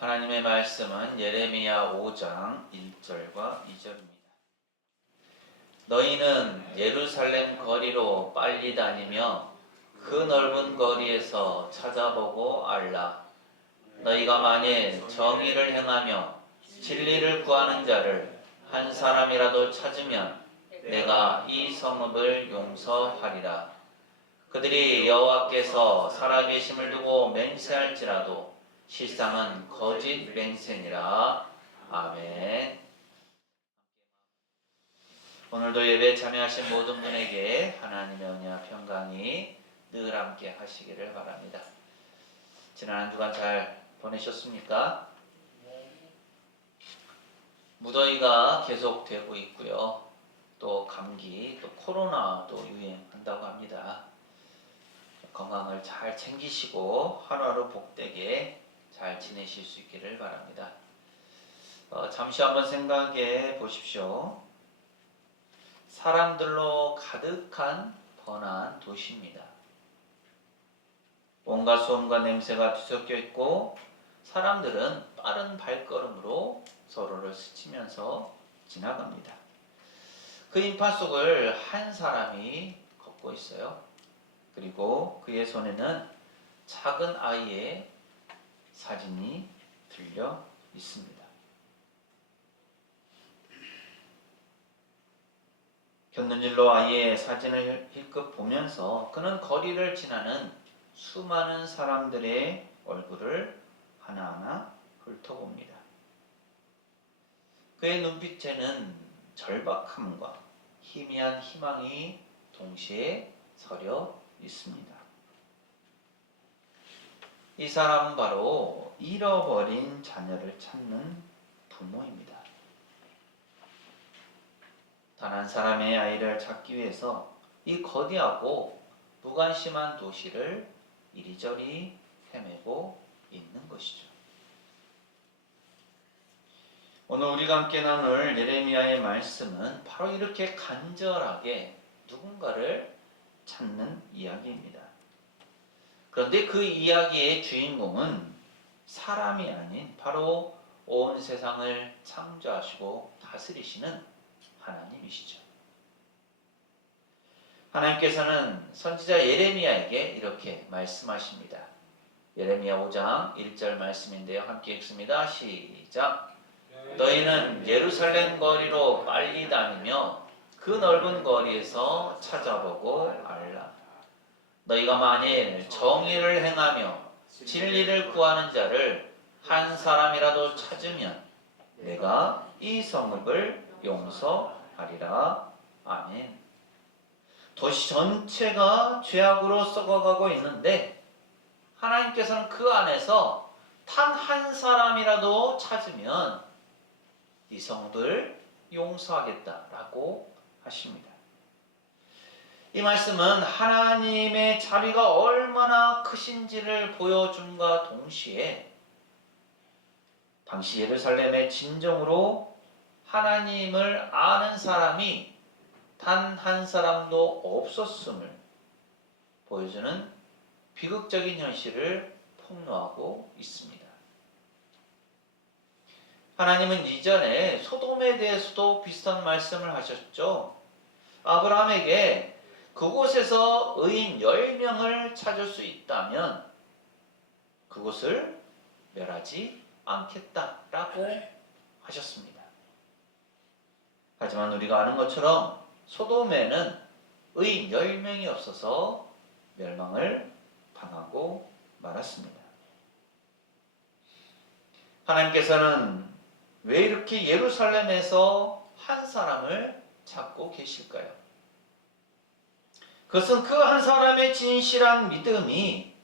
하나님의 말씀은 예레미야 5장 1절과 2절입니다. 너희는 예루살렘 거리로 빨리 다니며 그 넓은 거리에서 찾아보고 알라. 너희가 만일 정의를 행하며 진리를 구하는 자를 한 사람이라도 찾으면 내가 이 성읍을 용서하리라. 그들이 여호와께서 살아계심을 두고 맹세할지라도 실상은 거짓 맹세니라. 아멘. 오늘도 예배에 참여하신 모든 분에게 하나님의 은혜와 평강이 늘 함께 하시기를 바랍니다. 지난 한 주간 잘 보내셨습니까? 무더위가 계속되고 있고요. 또 감기, 또 코로나도 유행한다고 합니다. 건강을 잘 챙기시고 하루하루 복되게 잘 지내실 수 있기를 바랍니다. 잠시 한번 생각해 보십시오. 사람들로 가득한 번화한 도시입니다. 온갖 소음과 냄새가 뒤섞여 있고 사람들은 빠른 발걸음으로 서로를 스치면서 지나갑니다. 그 인파 속을 한 사람이 걷고 있어요. 그리고 그의 손에는 작은 아이의 사진이 들려 있습니다. 곁눈질로 아이의 사진을 힐끗 보면서 그는 거리를 지나는 수많은 사람들의 얼굴을 하나하나 훑어봅니다. 그의 눈빛에는 절박함과 희미한 희망이 동시에 서려 있습니다. 이 사람은 바로 잃어버린 자녀를 찾는 부모입니다. 단 한 사람의 아이를 찾기 위해서 이 거대하고 무관심한 도시를 이리저리 헤매고 있는 것이죠. 오늘 우리가 함께 나눌 예레미야의 말씀은 바로 이렇게 간절하게 누군가를 찾는 이야기입니다. 그런데 그 이야기의 주인공은 사람이 아닌 바로 온 세상을 창조하시고 다스리시는 하나님이시죠. 하나님께서는 선지자 예레미야에게 이렇게 말씀하십니다. 예레미야 5장 1절 말씀인데요. 함께 읽습니다. 시작. 너희는 예루살렘 거리로 빨리 다니며 그 넓은 거리에서 찾아보고 알라. 너희가 만일 정의를 행하며 진리를 구하는 자를 한 사람이라도 찾으면 내가 이 성읍을 용서하리라. 아멘. 도시 전체가 죄악으로 썩어가고 있는데 하나님께서는 그 안에서 단 한 사람이라도 찾으면 이 성읍을 용서하겠다라고 하십니다. 이 말씀은 하나님의 자비가 얼마나 크신지를 보여줌과 동시에 당시 예루살렘의 진정으로 하나님을 아는 사람이 단 한 사람도 없었음을 보여주는 비극적인 현실을 폭로하고 있습니다. 하나님은 이전에 소돔에 대해서도 비슷한 말씀을 하셨죠. 아브라함에게 그곳에서 의인 10명을 찾을 수 있다면 그곳을 멸하지 않겠다라고 하셨습니다. 하지만 우리가 아는 것처럼 소돔에는 의인 10명이 없어서 멸망을 당하고 말았습니다. 하나님께서는 왜 이렇게 예루살렘에서 한 사람을 찾고 계실까요? 그것은 그 한 사람의 진실한 믿음이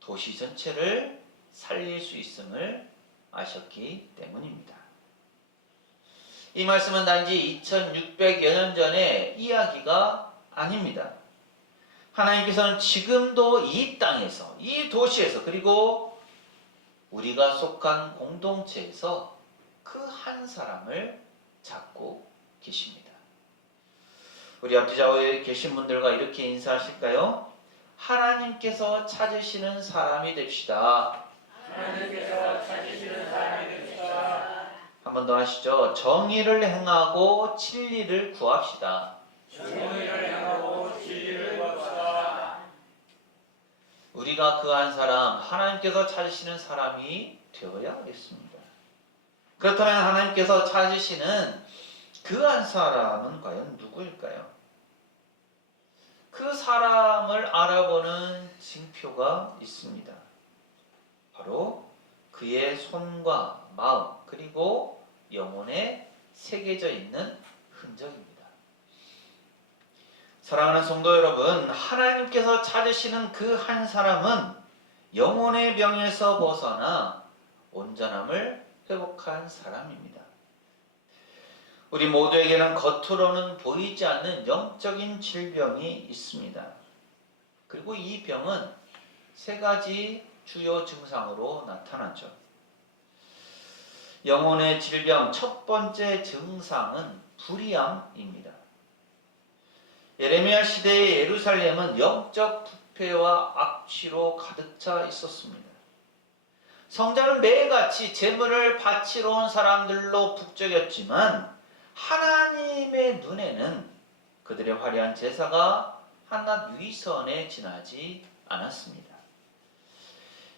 도시 전체를 살릴 수 있음을 아셨기 때문입니다. 이 말씀은 단지 2600여 년 전의 이야기가 아닙니다. 하나님께서는 지금도 이 땅에서, 이 도시에서, 그리고 우리가 속한 공동체에서 그 한 사람을 찾고 계십니다. 우리 앞에 좌우에 계신 분들과 이렇게 인사하실까요? 하나님께서 찾으시는 사람이 됩시다. 하나님께서 찾으시는 사람이 되시다. 한 번 더 하시죠. 정의를 행하고 진리를 구합시다. 정의를 행하고 진리를 구합시다. 우리가 그 한 사람, 하나님께서 찾으시는 사람이 되어야 하겠습니다. 그렇다면 하나님께서 찾으시는 그 한 사람은 과연 누구일까요? 그 사람을 알아보는 징표가 있습니다. 바로 그의 손과 마음 그리고 영혼에 새겨져 있는 흔적입니다. 사랑하는 성도 여러분, 하나님께서 찾으시는 그 한 사람은 영혼의 병에서 벗어나 온전함을 회복한 사람입니다. 우리 모두에게는 겉으로는 보이지 않는 영적인 질병이 있습니다. 그리고 이 병은 세 가지 주요 증상으로 나타나죠. 영혼의 질병 첫 번째 증상은 불의함입니다. 예레미야 시대의 예루살렘은 영적 부패와 악취로 가득 차 있었습니다. 성전은 매일같이 제물을 바치러 온 사람들로 북적였지만 하나님의 눈에는 그들의 화려한 제사가 한낱 위선에 지나지 않았습니다.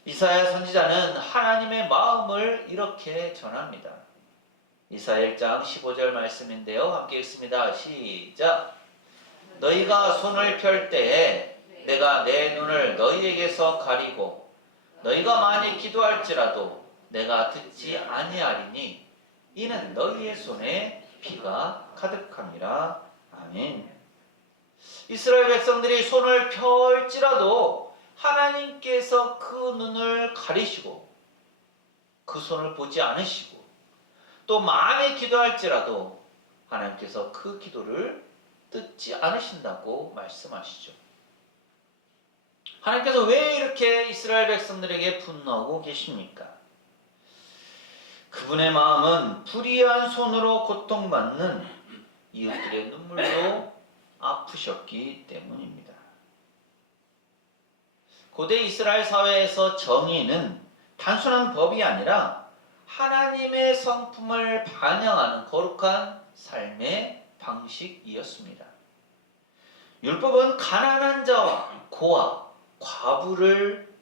이사야 선지자는 하나님의 마음을 이렇게 전합니다. 이사야 1장 15절 말씀인데요. 함께 읽습니다. 시작! 너희가 손을 펼 때에 내가 내 눈을 너희에게서 가리고 너희가 많이 기도할지라도 내가 듣지 아니하리니 이는 너희의 손에 피가 가득함이라. 아멘. 이스라엘 백성들이 손을 펼지라도 하나님께서 그 눈을 가리시고 그 손을 보지 않으시고 또 많이 기도할지라도 하나님께서 그 기도를 듣지 않으신다고 말씀하시죠. 하나님께서 왜 이렇게 이스라엘 백성들에게 분노하고 계십니까? 그분의 마음은 불의한 손으로 고통받는 이웃들의 눈물로 아프셨기 때문입니다. 고대 이스라엘 사회에서 정의는 단순한 법이 아니라 하나님의 성품을 반영하는 거룩한 삶의 방식이었습니다. 율법은 가난한 자와 고아, 과부를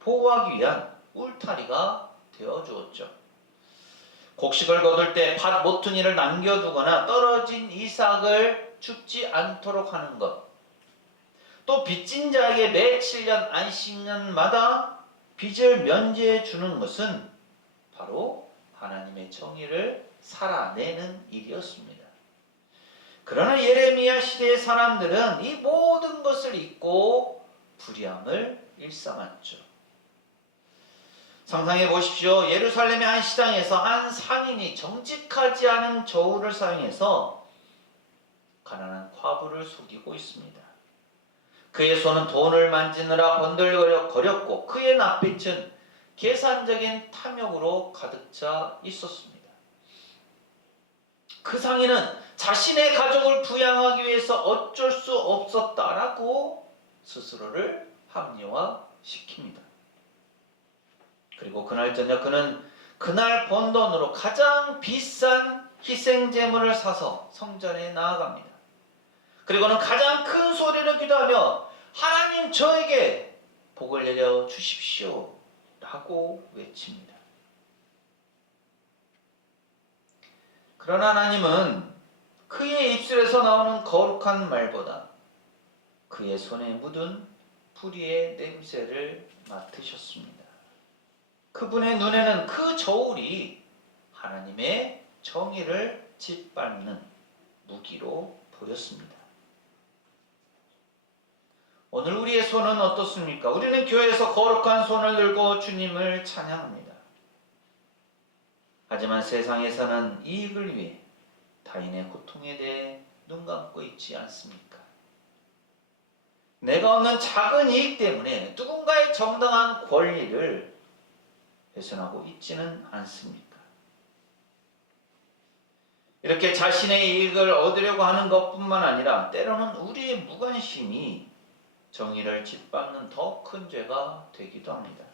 보호하기 위한 울타리가 되어주었죠. 곡식을 거둘 때 밭 모퉁이를 남겨두거나 떨어진 이삭을 죽지 않도록 하는 것, 또 빚진 자에게 매 7년 안식년마다 빚을 면제해 주는 것은 바로 하나님의 정의를 살아내는 일이었습니다. 그러나 예레미야 시대의 사람들은 이 모든 것을 잊고 불의함을 일삼았죠. 상상해 보십시오. 예루살렘의 한 시장에서 한 상인이 정직하지 않은 저울을 사용해서 가난한 과부를 속이고 있습니다. 그의 손은 돈을 만지느라 번들거렸고 그의 낯빛은 계산적인 탐욕으로 가득 차 있었습니다. 그 상인은 자신의 가족을 부양하기 위해서 어쩔 수 없었다라고 스스로를 합리화시킵니다. 그리고 그날 저녁 그는 그날 번 돈으로 가장 비싼 희생제물을 사서 성전에 나아갑니다. 그리고는 가장 큰 소리로 기도하며 하나님 저에게 복을 내려 주십시오 라고 외칩니다. 그러나 하나님은 그의 입술에서 나오는 거룩한 말보다 그의 손에 묻은 불의의 냄새를 맡으셨습니다. 그분의 눈에는 그 저울이 하나님의 정의를 짓밟는 무기로 보였습니다. 오늘 우리의 손은 어떻습니까? 우리는 교회에서 거룩한 손을 들고 주님을 찬양합니다. 하지만 세상에서는 이익을 위해 타인의 고통에 대해 눈 감고 있지 않습니까? 내가 얻는 작은 이익 때문에 누군가의 정당한 권리를 훼손하고 있지는 않습니까? 이렇게 자신의 이익을 얻으려고 하는 것뿐만 아니라 때로는 우리의 무관심이 정의를 짓밟는 더 큰 죄가 되기도 합니다.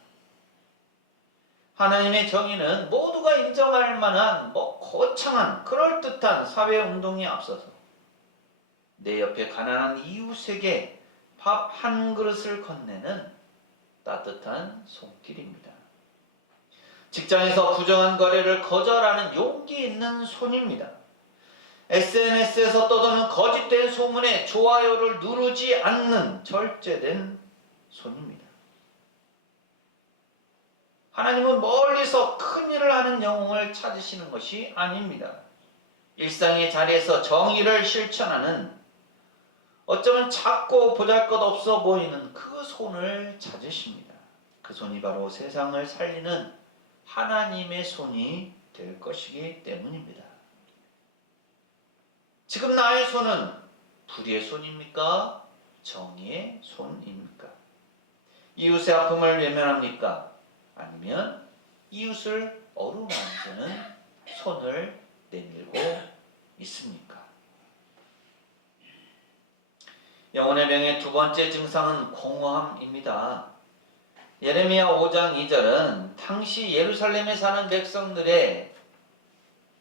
하나님의 정의는 모두가 인정할 만한 거창한 그럴듯한 사회운동에 앞서서 내 옆에 가난한 이웃에게 밥 한 그릇을 건네는 따뜻한 손길입니다. 직장에서 부정한 거래를 거절하는 용기 있는 손입니다. SNS에서 떠도는 거짓된 소문에 좋아요를 누르지 않는 절제된 손입니다. 하나님은 멀리서 큰 일을 하는 영웅을 찾으시는 것이 아닙니다. 일상의 자리에서 정의를 실천하는 어쩌면 작고 보잘것없어 보이는 그 손을 찾으십니다. 그 손이 바로 세상을 살리는 하나님의 손이 될 것이기 때문입니다. 지금 나의 손은 불의의 손입니까? 정의의 손입니까? 이웃의 아픔을 외면합니까? 아니면 이웃을 어루만지는 손을 내밀고 있습니까? 영혼의 병의 두 번째 증상은 공허함입니다. 예레미야 5장 2절은 당시 예루살렘에 사는 백성들의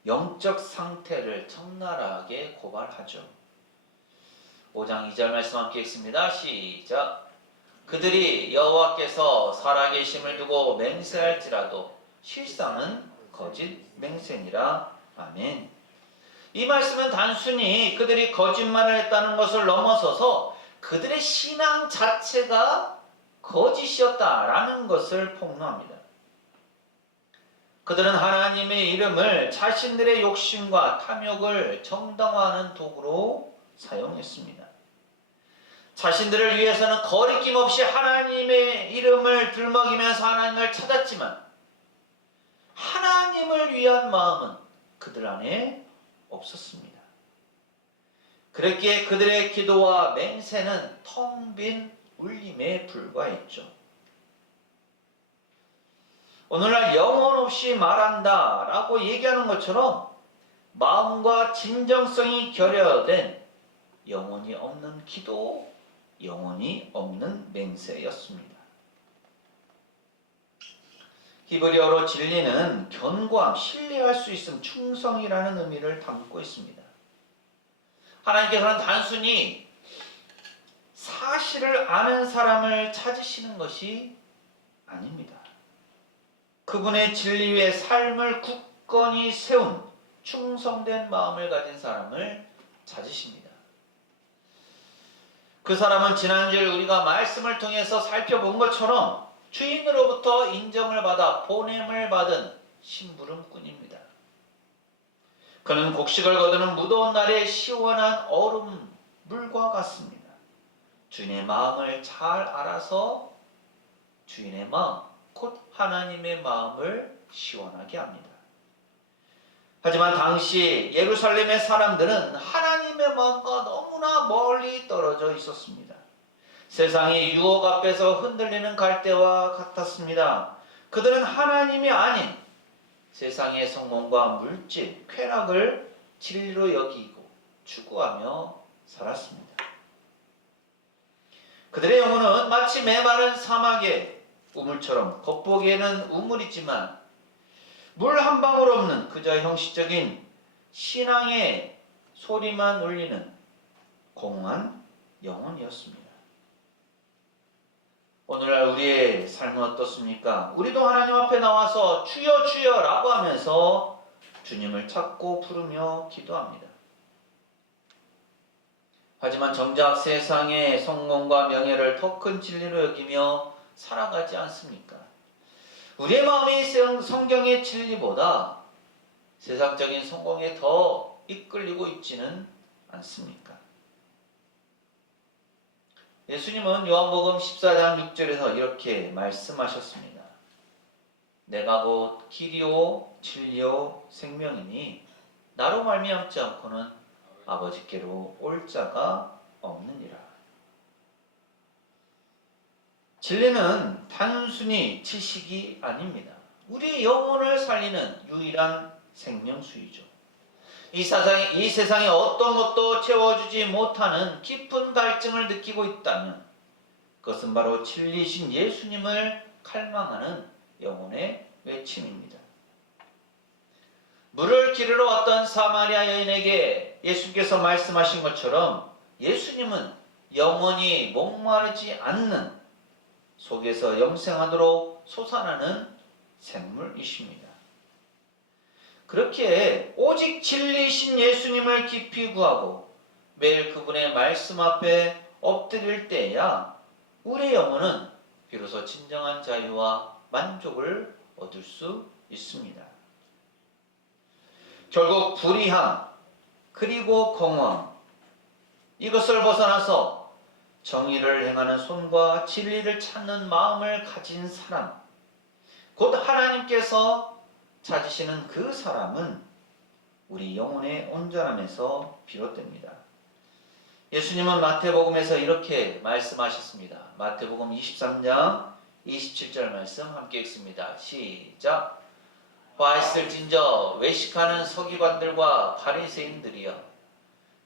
영적 상태를 적나라하게 고발하죠. 5장 2절 말씀 함께 읽습니다. 시작. 그들이 여호와께서 살아계심을 두고 맹세할지라도 실상은 거짓 맹세니라. 아멘. 이 말씀은 단순히 그들이 거짓말을 했다는 것을 넘어서서 그들의 신앙 자체가 거짓이었다라는 것을 폭로합니다. 그들은 하나님의 이름을 자신들의 욕심과 탐욕을 정당화하는 도구로 사용했습니다. 자신들을 위해서는 거리낌 없이 하나님의 이름을 들먹이면서 하나님을 찾았지만 하나님을 위한 마음은 그들 안에 없었습니다. 그랬기에 그들의 기도와 맹세는 텅 빈 울림에 불과했죠. 오늘날 영혼 없이 말한다 라고 얘기하는 것처럼 마음과 진정성이 결여된 영혼이 없는 기도, 영혼이 없는 맹세였습니다. 히브리어로 진리는 견고함, 신뢰할 수 있음, 충성이라는 의미를 담고 있습니다. 하나님께서는 단순히 사실을 아는 사람을 찾으시는 것이 아닙니다. 그분의 진리 위에 삶을 굳건히 세운 충성된 마음을 가진 사람을 찾으십니다. 그 사람은 지난주에 우리가 말씀을 통해서 살펴본 것처럼 주인으로부터 인정을 받아 보냄을 받은 심부름꾼입니다. 그는 곡식을 거두는 무더운 날에 시원한 얼음물과 같습니다. 주인의 마음을 잘 알아서 주인의 마음, 곧 하나님의 마음을 시원하게 합니다. 하지만 당시 예루살렘의 사람들은 하나님의 마음과 너무나 멀리 떨어져 있었습니다. 세상의 유혹 앞에서 흔들리는 갈대와 같았습니다. 그들은 하나님이 아닌 세상의 성공과 물질, 쾌락을 진리로 여기고 추구하며 살았습니다. 그들의 영혼은 마치 메마른 사막의 우물처럼 겉보기에는 우물이지만 물 한 방울 없는 그저 형식적인 신앙의 소리만 울리는 공허한 영혼이었습니다. 오늘날 우리의 삶은 어떻습니까? 우리도 하나님 앞에 나와서 주여 주여 라고 하면서 주님을 찾고 부르며 기도합니다. 하지만 정작 세상의 성공과 명예를 더 큰 진리로 여기며 살아가지 않습니까? 우리의 마음이 성경의 진리보다 세상적인 성공에 더 이끌리고 있지는 않습니까? 예수님은 요한복음 14장 6절에서 이렇게 말씀하셨습니다. 내가 곧 길이요 진리요 생명이니 나로 말미암지 않고는 아버지께로 올 자가 없느니라. 진리는 단순히 지식이 아닙니다. 우리 영혼을 살리는 유일한 생명수이죠. 이 세상에 어떤 것도 채워주지 못하는 깊은 갈증을 느끼고 있다면 그것은 바로 진리신 예수님을 갈망하는 영혼의 외침입니다. 물을 기르러 왔던 사마리아 여인에게 예수께서 말씀하신 것처럼 예수님은 영원히 목마르지 않는 속에서 영생하도록 솟아나는 샘물이십니다. 그렇게 오직 진리이신 예수님을 깊이 구하고 매일 그분의 말씀 앞에 엎드릴 때야 우리의 영혼은 비로소 진정한 자유와 만족을 얻을 수 있습니다. 결국 불의함 그리고 공허함 이것을 벗어나서 정의를 행하는 손과 진리를 찾는 마음을 가진 사람 곧 하나님께서 찾으시는 그 사람은 우리 영혼의 온전함에서 비롯됩니다. 예수님은 마태복음에서 이렇게 말씀하셨습니다. 마태복음 23장 27절 말씀 함께 읽습니다. 시작. 화 있을진저 외식하는 서기관들과 바리새인들이여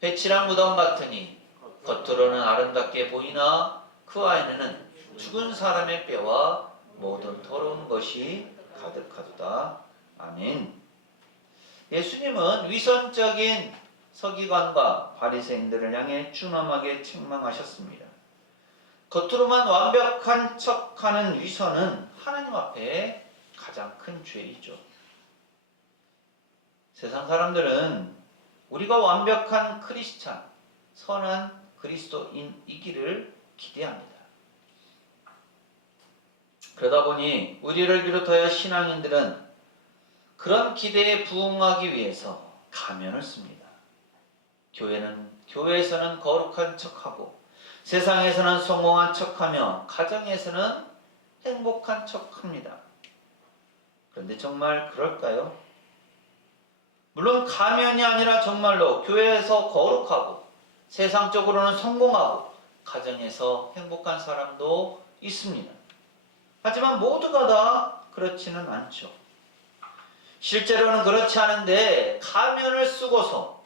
회칠한 무덤 같으니 겉으로는 아름답게 보이나 그 안에는 죽은 사람의 뼈와 모든 더러운 것이 가득하도다. 아멘. 예수님은 위선적인 서기관과 바리새인들을 향해 준엄하게 책망하셨습니다. 겉으로만 완벽한 척하는 위선은 하나님 앞에 가장 큰 죄이죠. 세상 사람들은 우리가 완벽한 크리스찬, 선한 그리스도인이기를 기대합니다. 그러다 보니 우리를 비롯하여 신앙인들은 그런 기대에 부응하기 위해서 가면을 씁니다. 교회에서는 거룩한 척하고 세상에서는 성공한 척하며 가정에서는 행복한 척합니다. 그런데 정말 그럴까요? 물론 가면이 아니라 정말로 교회에서 거룩하고 세상적으로는 성공하고 가정에서 행복한 사람도 있습니다. 하지만 모두가 다 그렇지는 않죠. 실제로는 그렇지 않은데 가면을 쓰고서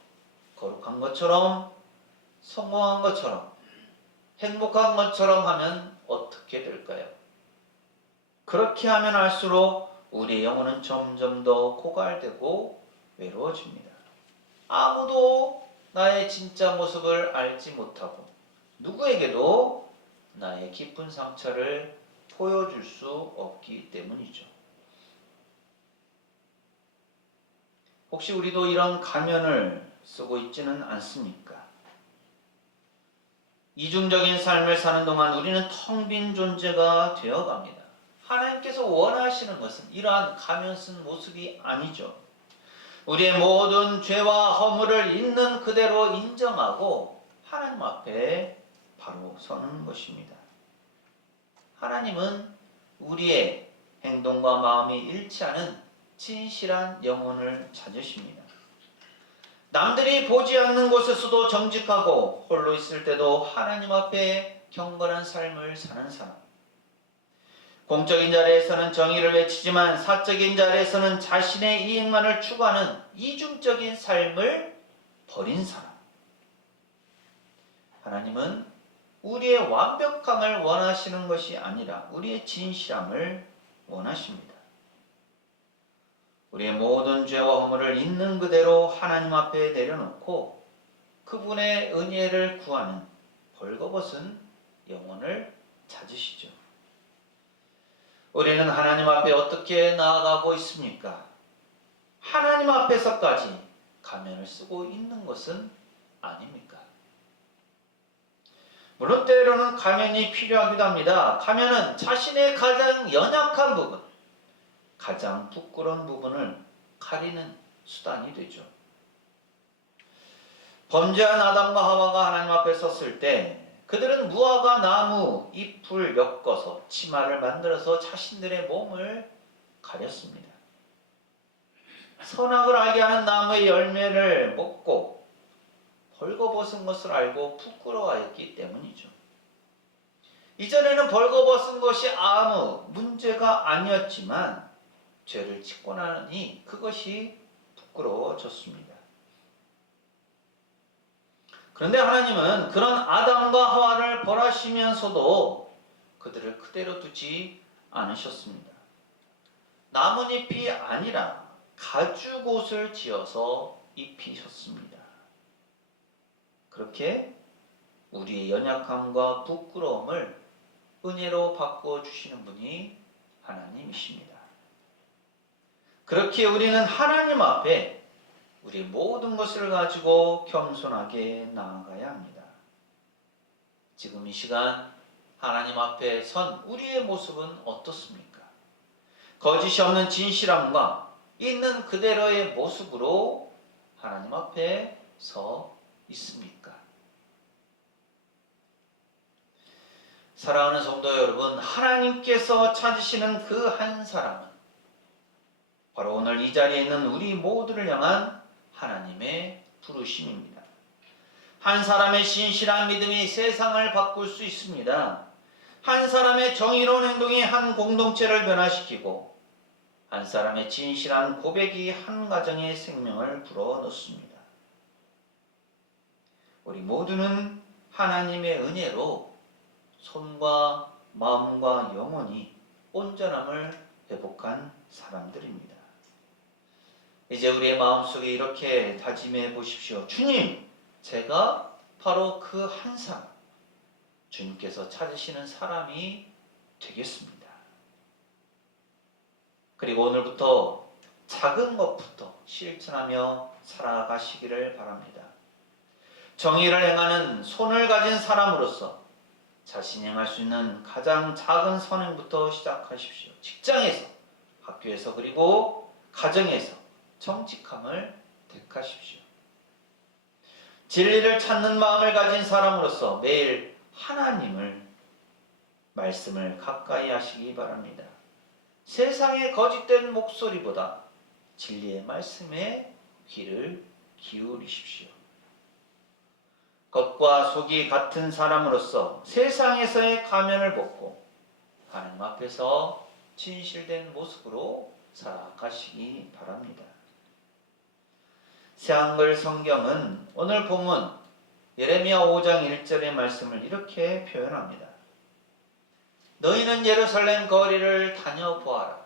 거룩한 것처럼 성공한 것처럼 행복한 것처럼 하면 어떻게 될까요? 그렇게 하면 할수록 우리의 영혼은 점점 더 고갈되고 외로워집니다. 아무도 나의 진짜 모습을 알지 못하고 누구에게도 나의 깊은 상처를 보여줄 수 없기 때문이죠. 혹시 우리도 이런 가면을 쓰고 있지는 않습니까? 이중적인 삶을 사는 동안 우리는 텅 빈 존재가 되어갑니다. 하나님께서 원하시는 것은 이러한 가면 쓴 모습이 아니죠. 우리의 모든 죄와 허물을 있는 그대로 인정하고 하나님 앞에 바로 서는 것입니다. 하나님은 우리의 행동과 마음이 일치하는 진실한 영혼을 찾으십니다. 남들이 보지 않는 곳에서도 정직하고 홀로 있을 때도 하나님 앞에 경건한 삶을 사는 사람. 공적인 자리에서는 정의를 외치지만 사적인 자리에서는 자신의 이익만을 추구하는 이중적인 삶을 버린 사람. 하나님은 우리의 완벽함을 원하시는 것이 아니라 우리의 진실함을 원하십니다. 우리의 모든 죄와 허물을 있는 그대로 하나님 앞에 내려놓고 그분의 은혜를 구하는 벌거벗은 영혼을 찾으시죠. 우리는 하나님 앞에 어떻게 나아가고 있습니까? 하나님 앞에서까지 가면을 쓰고 있는 것은 아닙니까? 물론 때로는 가면이 필요하기도 합니다. 가면은 자신의 가장 연약한 부분, 가장 부끄러운 부분을 가리는 수단이 되죠. 범죄한 아담과 하와가 하나님 앞에 섰을 때 그들은 무화과 나무 잎을 엮어서 치마를 만들어서 자신들의 몸을 가렸습니다. 선악을 알게 하는 나무의 열매를 먹고 벌거벗은 것을 알고 부끄러워했기 때문이죠. 이전에는 벌거벗은 것이 아무 문제가 아니었지만 죄를 짓고 나니 그것이 부끄러워졌습니다. 그런데 하나님은 그런 아담과 하와를 벌하시면서도 그들을 그대로 두지 않으셨습니다. 나뭇잎이 아니라 가죽옷을 지어서 입히셨습니다. 그렇게 우리의 연약함과 부끄러움을 은혜로 바꿔주시는 분이 하나님이십니다. 그렇게 우리는 하나님 앞에 우리 모든 것을 가지고 겸손하게 나아가야 합니다. 지금 이 시간 하나님 앞에 선 우리의 모습은 어떻습니까? 거짓이 없는 진실함과 있는 그대로의 모습으로 하나님 앞에 서 있습니까? 사랑하는 성도 여러분, 하나님께서 찾으시는 그 한 사람은 바로 오늘 이 자리에 있는 우리 모두를 향한 하나님의 부르심입니다. 한 사람의 신실한 믿음이 세상을 바꿀 수 있습니다. 한 사람의 정의로운 행동이 한 공동체를 변화시키고 한 사람의 진실한 고백이 한 가정의 생명을 불어넣습니다. 우리 모두는 하나님의 은혜로 손과 마음과 영혼이 온전함을 회복한 사람들입니다. 이제 우리의 마음속에 이렇게 다짐해 보십시오. 주님, 제가 바로 그 한 사람, 주님께서 찾으시는 사람이 되겠습니다. 그리고 오늘부터 작은 것부터 실천하며 살아가시기를 바랍니다. 정의를 행하는 손을 가진 사람으로서 자신이 행할 수 있는 가장 작은 선행부터 시작하십시오. 직장에서, 학교에서, 그리고 가정에서 정직함을 택하십시오. 진리를 찾는 마음을 가진 사람으로서 매일 하나님을 말씀을 가까이 하시기 바랍니다. 세상의 거짓된 목소리보다 진리의 말씀에 귀를 기울이십시오. 겉과 속이 같은 사람으로서 세상에서의 가면을 벗고 하나님 앞에서 진실된 모습으로 살아가시기 바랍니다. 새한글 성경은 오늘 본문 예레미야 5장 1절의 말씀을 이렇게 표현합니다. 너희는 예루살렘 거리를 다녀보아라.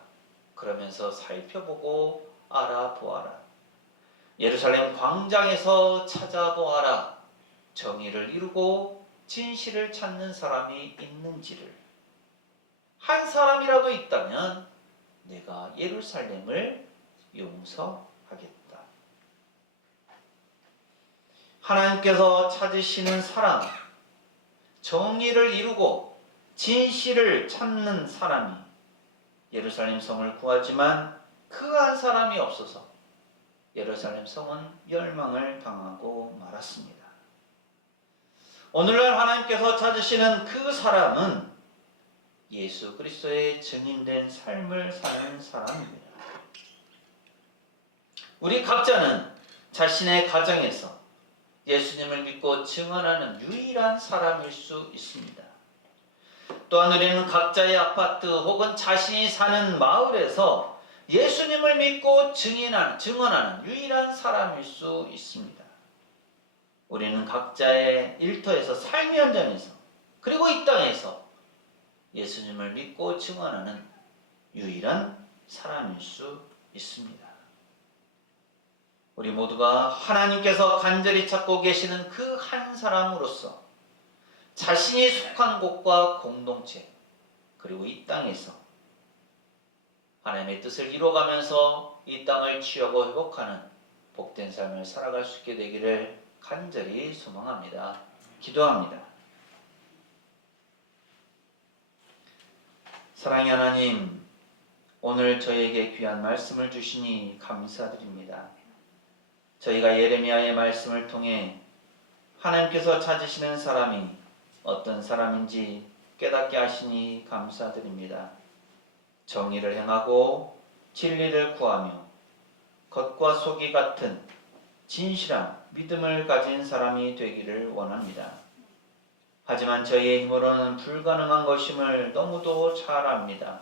그러면서 살펴보고 알아보아라. 예루살렘 광장에서 찾아보아라. 정의를 이루고 진실을 찾는 사람이 있는지를. 한 사람이라도 있다면 내가 예루살렘을 용서하겠다. 하나님께서 찾으시는 사람, 정의를 이루고 진실을 찾는 사람이 예루살렘 성을 구하지만 그 한 사람이 없어서 예루살렘 성은 멸망을 당하고 말았습니다. 오늘날 하나님께서 찾으시는 그 사람은 예수 그리스도의 증인된 삶을 사는 사람입니다. 우리 각자는 자신의 가정에서 예수님을 믿고 증언하는 유일한 사람일 수 있습니다. 또한 우리는 각자의 아파트 혹은 자신이 사는 마을에서 예수님을 믿고 증언하는 유일한 사람일 수 있습니다. 우리는 각자의 일터에서 삶의 현장에서 그리고 이 땅에서 예수님을 믿고 증언하는 유일한 사람일 수 있습니다. 우리 모두가 하나님께서 간절히 찾고 계시는 그 한 사람으로서 자신이 속한 곳과 공동체 그리고 이 땅에서 하나님의 뜻을 이루어가면서 이 땅을 취하고 회복하는 복된 삶을 살아갈 수 있게 되기를 간절히 소망합니다. 기도합니다. 사랑의 하나님, 오늘 저에게 귀한 말씀을 주시니 감사드립니다. 저희가 예레미야의 말씀을 통해 하나님께서 찾으시는 사람이 어떤 사람인지 깨닫게 하시니 감사드립니다. 정의를 행하고 진리를 구하며 겉과 속이 같은 진실한 믿음을 가진 사람이 되기를 원합니다. 하지만 저희의 힘으로는 불가능한 것임을 너무도 잘 압니다.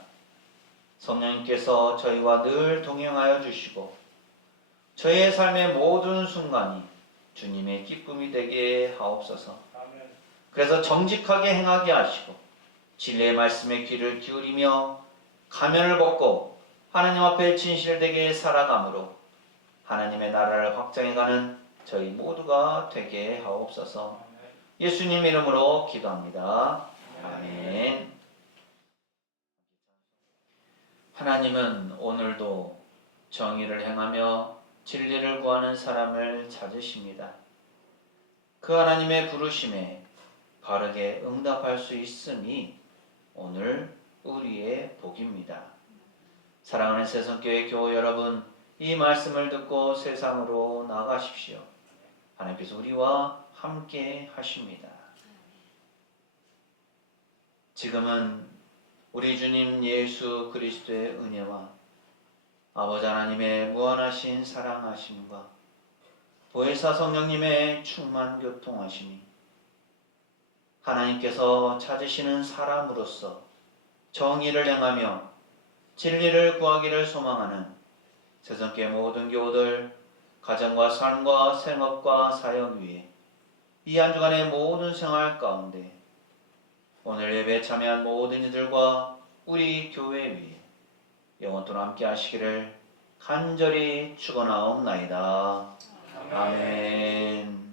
성령님께서 저희와 늘 동행하여 주시고 저희의 삶의 모든 순간이 주님의 기쁨이 되게 하옵소서. 그래서 정직하게 행하게 하시고 진리의 말씀에 귀를 기울이며 가면을 벗고 하나님 앞에 진실되게 살아감으로 하나님의 나라를 확장해가는 저희 모두가 되게 하옵소서. 예수님 이름으로 기도합니다. 아멘. 하나님은 오늘도 정의를 행하며 진리를 구하는 사람을 찾으십니다. 그 하나님의 부르심에 바르게 응답할 수 있음이 오늘 우리의 복입니다. 사랑하는 세성교회 교우 여러분, 이 말씀을 듣고 세상으로 나가십시오. 하나님께서 우리와 함께 하십니다. 지금은 우리 주님 예수 그리스도의 은혜와 아버지 하나님의 무한하신 사랑하심과 보혜사 성령님의 충만 교통하심이 하나님께서 찾으시는 사람으로서 정의를 행하며 진리를 구하기를 소망하는 세상계 모든 교우들 가정과 삶과 생업과 사역 위에 이 한 주간의 모든 생활 가운데 오늘 예배에 참여한 모든 이들과 우리 교회 위에 영원토록 함께 하시기를 간절히 축원하옵나이다. 아멘.